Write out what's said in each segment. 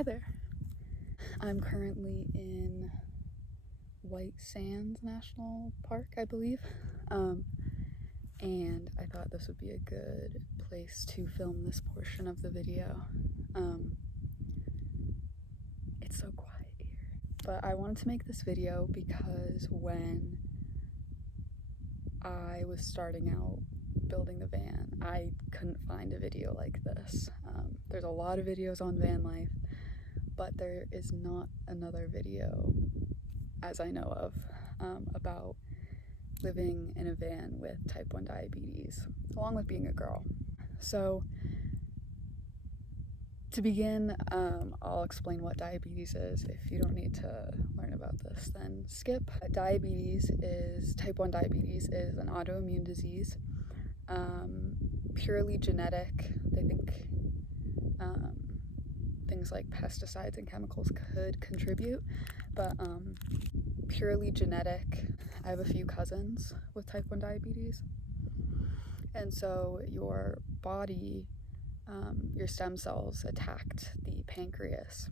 Hi there. I'm currently in White Sands National Park, I believe, and I thought this would be a good place to film this portion of the video. It's so quiet here, but I wanted to make this video because when I was starting out building the van, I couldn't find a video like this. There's a lot of videos on van life, but there is not another video, as I know of, about living in a van with type 1 diabetes, along with being a girl. So to begin, I'll explain what diabetes is. If you don't need to learn about this, then skip. Type 1 diabetes is an autoimmune disease, purely genetic. They think things like pesticides and chemicals could contribute, but purely genetic. I have a few cousins with type 1 diabetes, and so your body, your stem cells attacked the pancreas.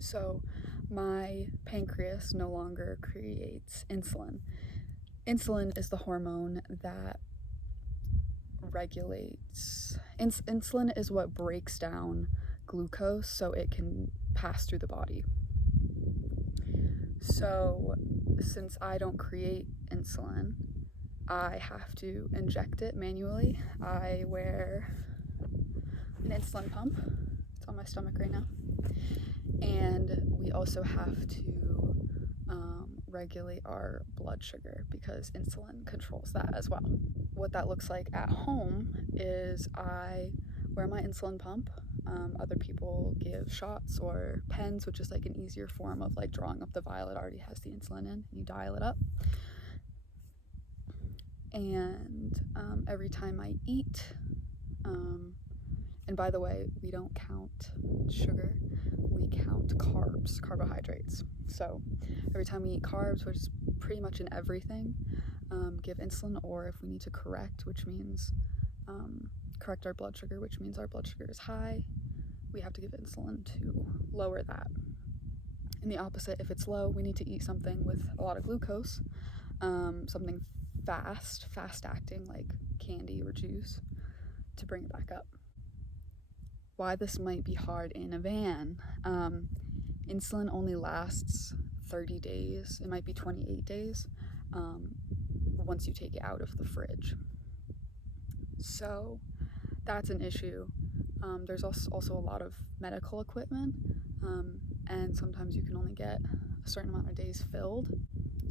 So my pancreas no longer creates insulin. Insulin is the hormone that regulates, insulin is what breaks down glucose so it can pass through the body. So since I don't create insulin, I have to inject it manually. I wear an insulin pump. It's on my stomach right now. And we also have to regulate our blood sugar because insulin controls that as well. What that looks like at home is I wear my insulin pump. Other people give shots or pens, which is like an easier form of like drawing up the vial. It already has the insulin in, and you dial it up. And every time I eat, and by the way, we don't count sugar, we count carbs, carbohydrates. So every time we eat carbs, which is pretty much in everything, give insulin, or if we need to correct, which means correct our blood sugar, which means our blood sugar is high, we have to give insulin to lower that. And the opposite, if it's low, we need to eat something with a lot of glucose, something fast acting like candy or juice to bring it back up. Why this might be hard in a van. Insulin only lasts 30 days. It might be 28 days once you take it out of the fridge. So that's an issue. There's also a lot of medical equipment, and sometimes you can only get a certain amount of days filled.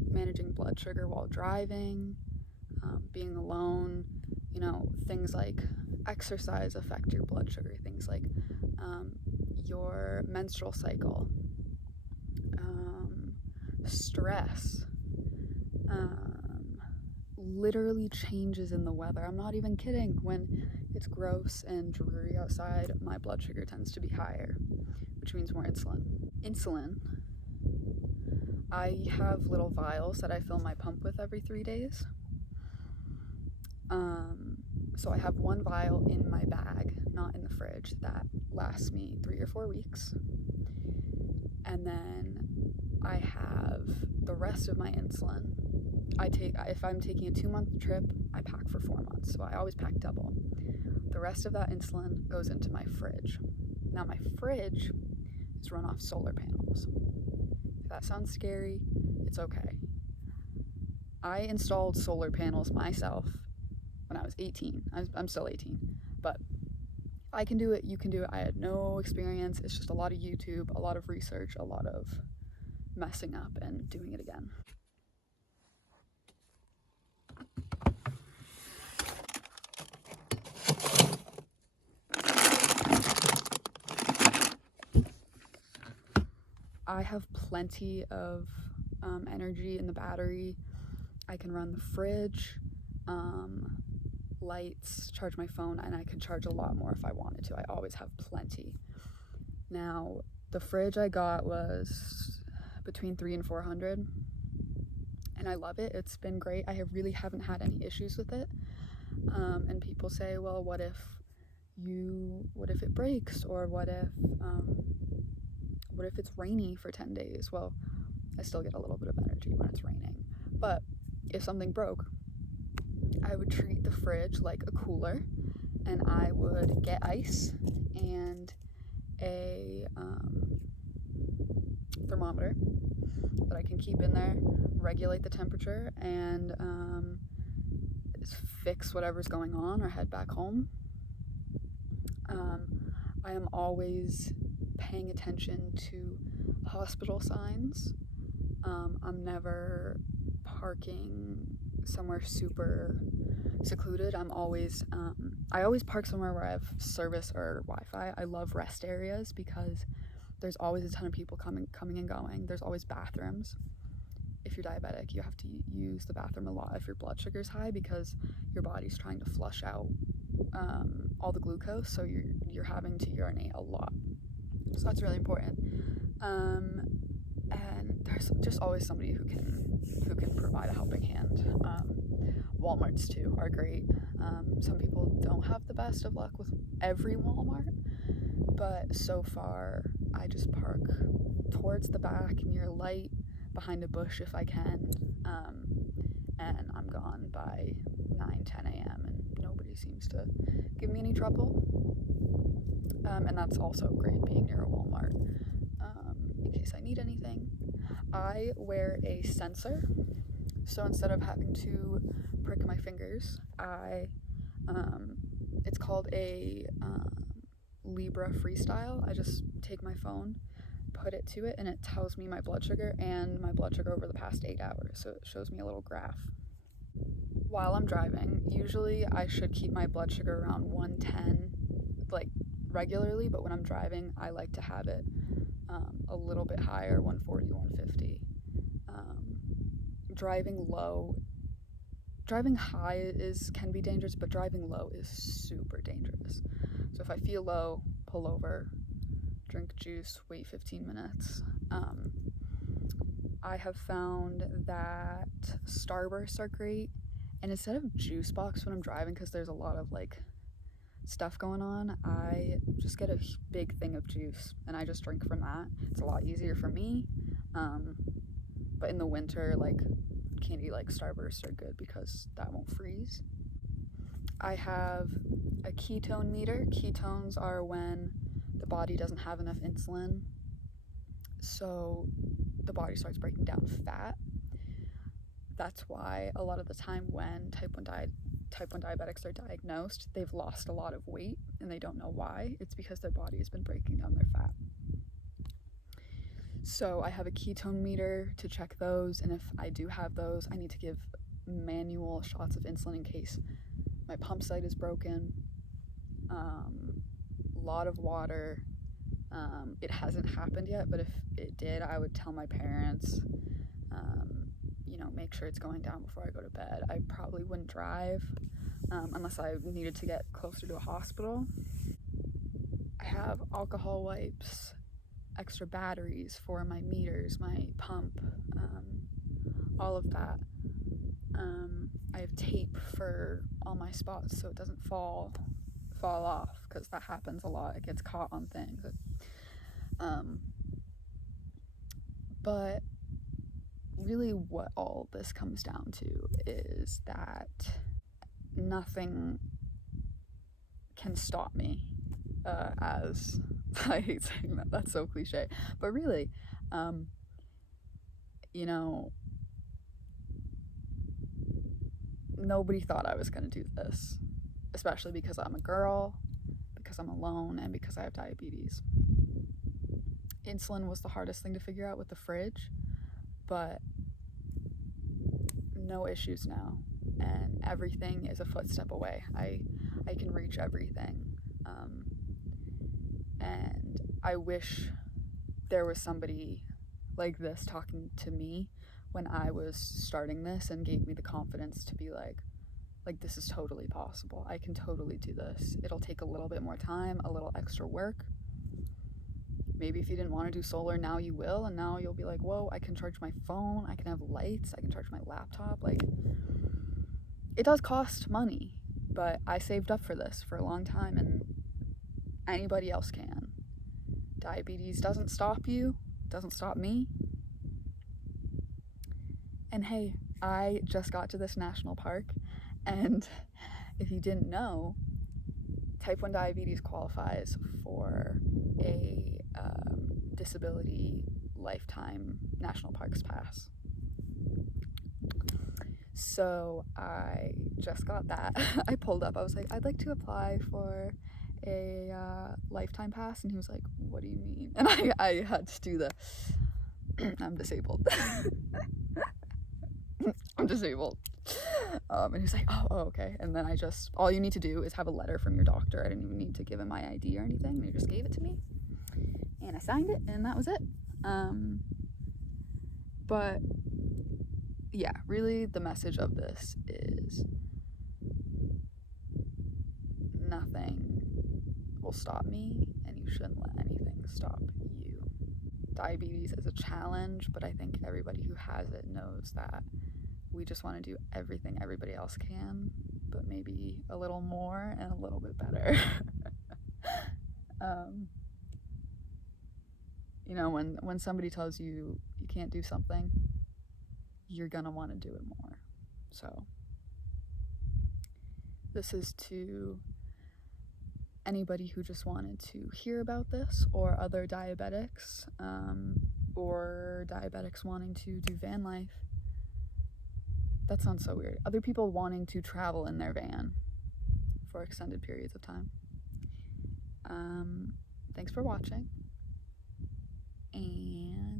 Managing blood sugar while driving, being alone, things like exercise affect your blood sugar, things like your menstrual cycle, stress, literally changes in the weather. I'm not even kidding. When it's gross and dreary outside, my blood sugar tends to be higher, which means more insulin. I have little vials that I fill my pump with every 3 days. So I have one vial in my bag, not in the fridge, that lasts me 3 or 4 weeks. And then I have the rest of my insulin. If I'm taking a 2-month trip, I pack for 4 months. So I always pack double. The rest of that insulin goes into my fridge. Now my fridge is run off solar panels. If that sounds scary, it's okay. I installed solar panels myself when I was 18. I'm still 18, but I can do it, you can do it. I had no experience. It's just a lot of YouTube, a lot of research, a lot of messing up and doing it again. I have plenty of energy in the battery. I can run the fridge, lights, charge my phone, and I could charge a lot more if I wanted to. I always have plenty. Now, the fridge I got was between $300 and $400, and I love it. It's been great. I really haven't had any issues with it. And people say, well, what if it breaks, or what if what if it's rainy for 10 days? Well, I still get a little bit of energy when it's raining. But if something broke, I would treat the fridge like a cooler, and I would get ice and a thermometer that I can keep in there, regulate the temperature, and fix whatever's going on or head back home. I am always paying attention to hospital signs. I'm never parking somewhere super secluded. I always park somewhere where I have service or Wi-Fi. I love rest areas because there's always a ton of people coming and going. There's always bathrooms. If you're diabetic, you have to use the bathroom a lot if your blood sugar's high, because your body's trying to flush out all the glucose, so you're having to urinate a lot. So that's really important. And there's just always somebody who can provide a helping hand. Walmarts too are great. Some people don't have the best of luck with every Walmart, but so far I just park towards the back near light, behind a bush if I can, and I'm gone by 9-10 a.m. and nobody seems to give me any trouble. And that's also great, being near a Walmart, in case I need anything. I wear a sensor, so instead of having to prick my fingers, it's called a Libra Freestyle. I just take my phone, put it to it, and it tells me my blood sugar and my blood sugar over the past 8 hours, so it shows me a little graph. While I'm driving, usually I should keep my blood sugar around 110, like regularly, but when I'm driving, I like to have it a little bit higher, 140, 150. Driving high can be dangerous, but driving low is super dangerous. So if I feel low, pull over, drink juice, wait 15 minutes. I have found that Starbursts are great, and instead of juice box when I'm driving, because there's a lot of like stuff going on, I just get a big thing of juice and I just drink from that. It's a lot easier for me, but in the winter, like candy like Starbursts are good because that won't freeze. I have a ketone meter. Ketones are when the body doesn't have enough insulin, so the body starts breaking down fat. That's why a lot of the time when type 1 diabetics are diagnosed, they've lost a lot of weight and they don't know why. It's because their body has been breaking down their fat. So I have a ketone meter to check those, and if I do have those, I need to give manual shots of insulin in case my pump site is broken. A lot of water. It hasn't happened yet, but if it did, I would tell my parents, make sure it's going down before I go to bed. I probably wouldn't drive unless I needed to get closer to a hospital. I have alcohol wipes, extra batteries for my meters, my pump, all of that. I have tape for all my spots so it doesn't fall off, because that happens a lot. It gets caught on things. But really what all this comes down to is that nothing can stop me, as I hate saying that, that's so cliche, but really, nobody thought I was going to do this, especially because I'm a girl, because I'm alone, and because I have diabetes. Insulin was the hardest thing to figure out with the fridge, but no issues now, and everything is a footstep away. I can reach everything, and I wish there was somebody like this talking to me when I was starting this and gave me the confidence to be like this is totally possible. I can totally do this. It'll take a little bit more time, a little extra work. Maybe if you didn't want to do solar, now you will, and now you'll be like, whoa, I can charge my phone, I can have lights, I can charge my laptop. Like, it does cost money, but I saved up for this for a long time, and anybody else can. Diabetes doesn't stop you, doesn't stop me. And hey, I just got to this national park, and if you didn't know, type 1 diabetes qualifies for a disability lifetime national parks pass. So I just got that. I pulled up, I was like, I'd like to apply for a lifetime pass, and he was like, what do you mean? And I had to do the I'm disabled. I'm disabled. And he's like, oh, okay. And then all you need to do is have a letter from your doctor. I didn't even need to give him my ID or anything. He just gave it to me, and I signed it, and that was it. But yeah, really the message of this is nothing will stop me, and you shouldn't let anything stop you. Diabetes is a challenge, but I think everybody who has it knows that we just want to do everything everybody else can, but maybe a little more and a little bit better. You know, when somebody tells you you can't do something, you're gonna want to do it more. So this is to anybody who just wanted to hear about this, or other diabetics, or diabetics wanting to do van life. That sounds so weird. Other people wanting to travel in their van for extended periods of time. Thanks for watching, and